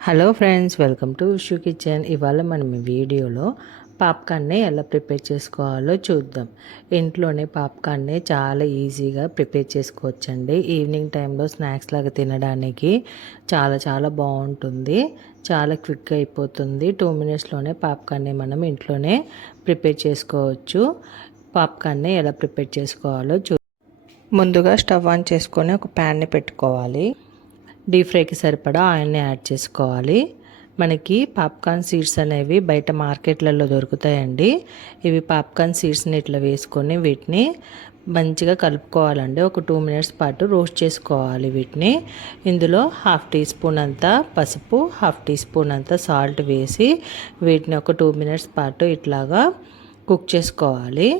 Hello friends, welcome to wushu kitchen. ఇవాళ మనం ఈ వీడియోలో పాప్కార్న్ని ఎలా ప్రిపేర్ చేసుకోవాలో చూద్దాం. ఇంట్లోనే పాప్కార్న్ని చాలా ఈజీగా ప్రిపేర్ చేసుకోవచ్చండి. ఈవినింగ్ టైంలో స్నాక్స్ లాగా తినడానికి చాలా బాగుంటుంది. చాలా క్విక్గా అయిపోతుంది. 2 మినిట్స్లోనే పాప్కార్న్ని మనం ఇంట్లోనే ప్రిపేర్ చేసుకోవచ్చు. పాప్కార్న్ని ఎలా ప్రిపేర్ చేసుకోవాలో ముందుగా స్టవ్ ఆన్ చేసుకొని ఒక ప్యాన్ని పెట్టుకోవాలి. డీప్ ఫ్రైకి సరిపడా ఆయిల్ని యాడ్ చేసుకోవాలి. మనకి పాప్కార్న్ సీడ్స్ అనేవి బయట మార్కెట్లలో దొరుకుతాయండి. ఇవి పాప్కార్న్ సీడ్స్ని ఇట్లా వేసుకొని వీటిని మంచిగా కలుపుకోవాలండి. ఒక 2 మినిట్స్ పాటు రోస్ట్ చేసుకోవాలి వీటిని. ఇందులో 1/2 టీ స్పూన్ అంత పసుపు, 1/2 టీ స్పూన్ అంత సాల్ట్ వేసి వీటిని ఒక 2 మినిట్స్ పాటు ఇట్లాగా కుక్ చేసుకోవాలి.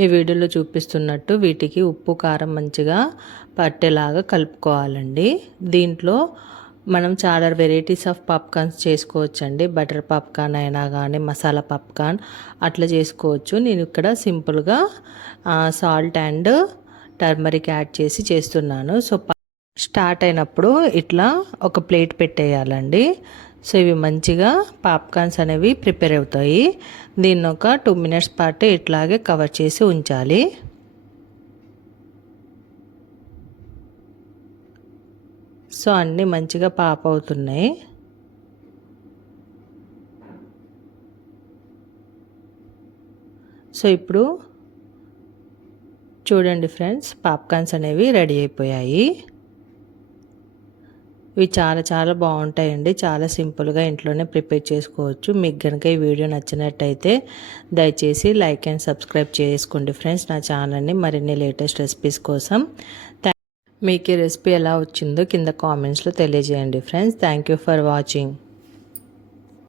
ఈ వీడియోలో చూపిస్తున్నట్టు వీటికి ఉప్పు కారం మంచిగా పట్టేలాగా కలుపుకోవాలండి. దీంట్లో మనం చాలా వెరైటీస్ ఆఫ్ పాప్కార్న్స్ చేసుకోవచ్చండి. బటర్ పాప్కార్న్ అయినా కానీ మసాలా పాప్కార్న్ అట్లా చేసుకోవచ్చు. నేను ఇక్కడ సింపుల్గా సాల్ట్ అండ్ టర్మరిక్ యాడ్ చేసి చేస్తున్నాను. సో స్టార్ట్ అయినప్పుడు ఇట్లా ఒక ప్లేట్ పెట్టేయాలండి. సో ఇవి మంచిగా పాప్కార్న్స్ అనేవి ప్రిపేర్ అవుతాయి. దీన్ని ఒక 2 మినిట్స్ పాటు ఇట్లాగే కవర్ చేసి ఉంచాలి. సో అన్నీ మంచిగా పాప్ అవుతున్నాయి. సో ఇప్పుడు చూడండి ఫ్రెండ్స్, పాప్కార్న్స్ అనేవి రెడీ అయిపోయాయి. ఇవి చాలా బాగుంటాయండి. చాలా సింపుల్గా ఇంట్లోనే ప్రిపేర్ చేసుకోవచ్చు. మీకు కనుక ఈ వీడియో నచ్చినట్టయితే దయచేసి లైక్ అండ్ సబ్స్క్రైబ్ చేసుకోండి ఫ్రెండ్స్ నా ఛానల్ని మరిన్ని లేటెస్ట్ రెసిపీస్ కోసం. మీకు ఈ రెసిపీ ఎలా వచ్చిందో కింద కామెంట్స్లో తెలియజేయండి friends. Thank you for watching.